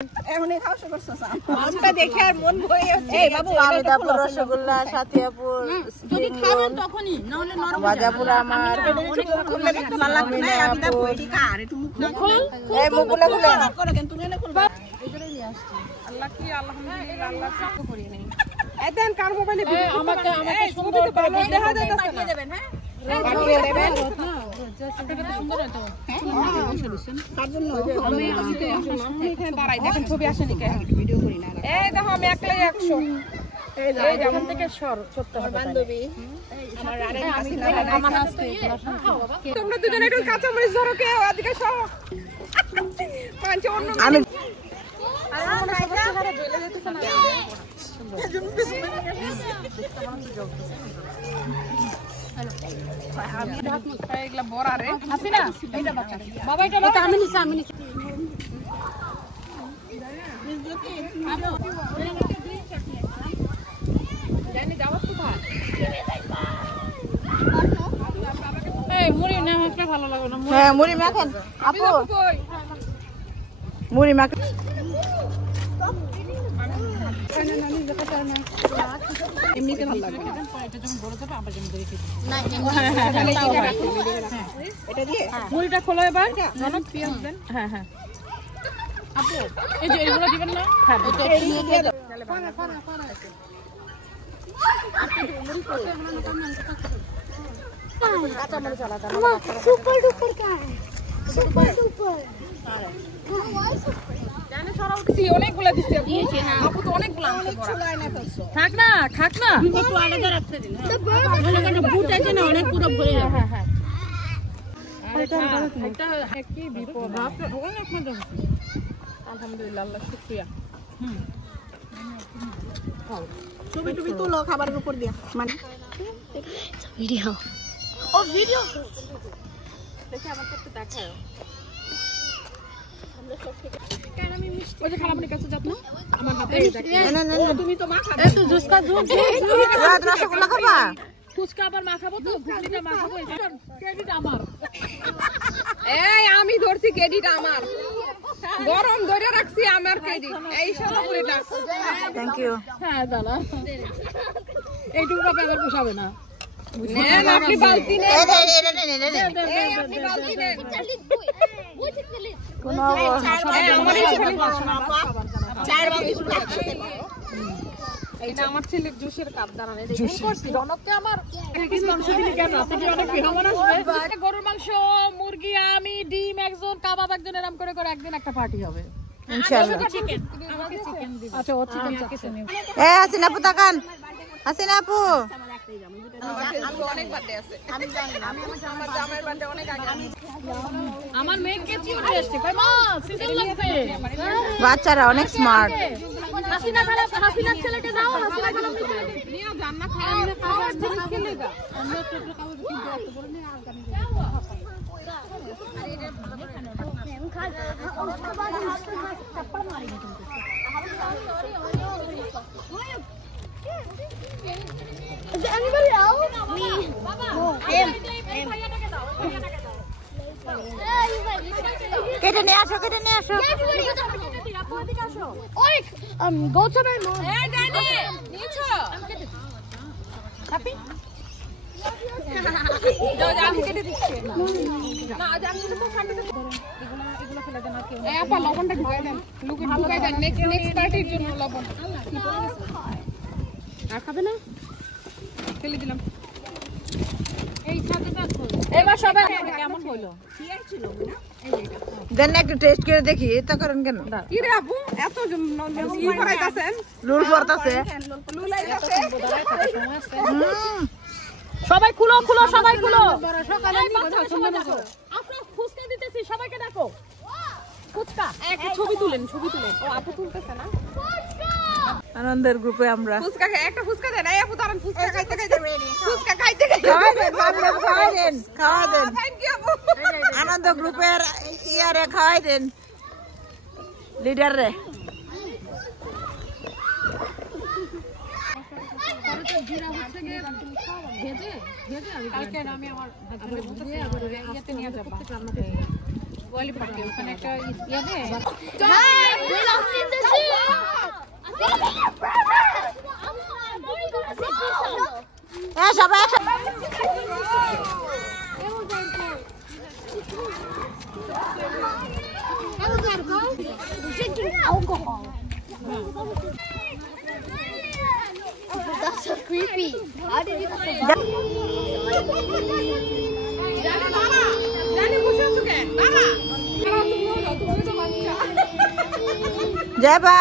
এখনই খাওয়া শুরু করছস আমটা দেখে আর মন ভরে যাচ্ছে। এই বাবু আমিদাপুর রসগোল্লা, সাথিয়াপুর যদি খাবেন তখনই, না হলে নরম বাজাপুর আমার খুললে দেখতে ভালো লাগবে না। আমিদাপুর এডি কার একটু মুখ খুল। এই মুখগুলো খুলে করে কেন তুমি এনে খুলবা? এটাই নিয়ে আসছি। আল্লাহ কি আলহামদুলিল্লাহ আল্লাহ সব করি নাই। এই দেন কার মোবাইলে ভিডিও আমাকে সুন্দর করে দেখা যাচ্ছে না দেবেন। হ্যাঁ পাঠিয়ে দেবেন না। আপনাকে তো সুন্দর হতো। তার জন্য আমি এখানে দাঁড়াই দেখেন ছবি আসেনি কে ভিডিও করি না। এই দেখো আমি একলাই 100। এই এখান থেকে সর ছোট্ট আমার বান্ধবী আমার আরেক হাসিনা আমার হাসতে তোমরা দুজনে একটু কাঁচা মরিচ ধরো কে ওদিকে সব পাঁচ অন্য আমি হ্যাঁ মুড়ি মাখেন আপু, মুড়ি মাখেন। এমনিতে ভালো লাগবে এটা দিয়ে মুড়িটা খোলো এবার ননদ পেঁয়াজ দেন। হ্যাঁ হ্যাঁ আপু এই যে এগুলো দিবেন না। হ্যাঁ सुपर डुपर का है सुपर डुपर জানে সরাও দিছি অনেকগুলো দিছি আপু তো অনেকগুলো আনছে বড় থাক না একটু আলাদা রাখতে দিন। মনে করেন বুট আছে না অনেক পুরো ভরে যাবে। হ্যাঁ হ্যাঁ এটা কি বিপদ আলহামদুলিল্লাহ আল্লাহ শুকরিয়া। ছবি টুবি তুলো খাবারের উপর দিয়া মানে वीडियो ओ वीडियो দেখে আমাকে একটু দেখাও। আমরা সব ঠিক কেন আমি মিষ্টি ওই যে খালামণির কাছে যাত না আমার হাতে না না ও তুমি তো মা খাবে এই তো জুসকা জুস রসগোল্লা খাবা? ফুচকা আবার মাখাবো তো ঘুগনিটা মাখাবো। ক্রেডিট আমার। এই আমি ধরছি ক্রেডিট আমার গরম ধরে রাখছি আমার ক্রেডিট এই সবগুলোটা। Thank you. হ্যাঁ দাদা এইটুকু কাপে আবার পোষাবে না। নেন আপনি বালতি নেন এই আপনি বালতি নেন কোনো এইটা আমার ছেলের জুসের কাপ দাঁড়ানো দেখুন করছি রনককে আমার কিছু মাংস দিলি কেন আপনি কি অনেক মেহমান আসবে? গরুর মাংস মুরগি আমি ডিম একজন কাবাব একজন এরকম করে করে একদিন একটা পার্টি হবে ইনশাআল্লাহ। চিকেন আমাকে চিকেন দিবেন। আচ্ছা ও চিকেন চাচ্ছে এ হাসিনা আপু তাকান, হাসিনা আপু অনেক বার্থডে আছে আমি জানি না আমি আমার জামাইয়ের বার্থডে অনেক আগে আমার মেয়েকে চিউড়ি আসছে কই মা সিজন লাগছে বাচ্চারা অনেক স্মার্ট। হাসিনা খালা হাসিনার ছেলেকে দাও হাসিনা খালা নিয়ে যান না খাওয়ার জিনিস খেলে গা আমরা তো খাওয়া কিন্তু এত বড় না আর গানি थप्पड़ मारेंगे तुमको anybody else me him কেটে নিয়ে আসো, কেটে নিয়ে আসো। Oik go to my mom এই ডাইনি নিছো হ্যাপি দাও আমি কেটে দিচ্ছি না আজ আমি তো খান্ডে এগুলো ফেলে দেন আর কেউ এই আপা লবণটা ঢুকাই দেন ঢুকাই দেন নেক্সট পার্টির জন্য লবণ আর খাবে না ফেলে দিলাম এই ছাতুটা এবার সবাই কেমন হলো কি ছিল না দেন একটু টেস্ট করে দেখি, এটা করেন কেন? কি রে আপু এত কি করাইতাছেন লুল করতেছে। লুলাইতাছে সবাই খুলো খুলো সবাই খুলো সকালে আপনারা ফুচকা দিতেছি সবাইকে ডাকো ফুচকা একটা ছবি তুলেন ও আপু তুলতেছে না আনন্দের গ্রুপে আমরা ফুচকা একটা ফুচকা দেন এই আপু দাঁড়ান ফুচকা খাইতে রেডি ফুচকা খাইতে খাওয়াই দেন থ্যাংক ইউ আপু আনন্দ গ্রুপের ইয়ারে খাওয়াই দেন লিডার রে। ভেজে আমি আমার হাজবেন্ডের বলতেছি ইয়াতে নিয়ে যাব গোয়ালি পার্কে ওখানে একটা ইয়া নেই Hey, we lost in the sea. সবাই একসাথে Drinking alcohol. That's so creepy. How did you survive? যাবা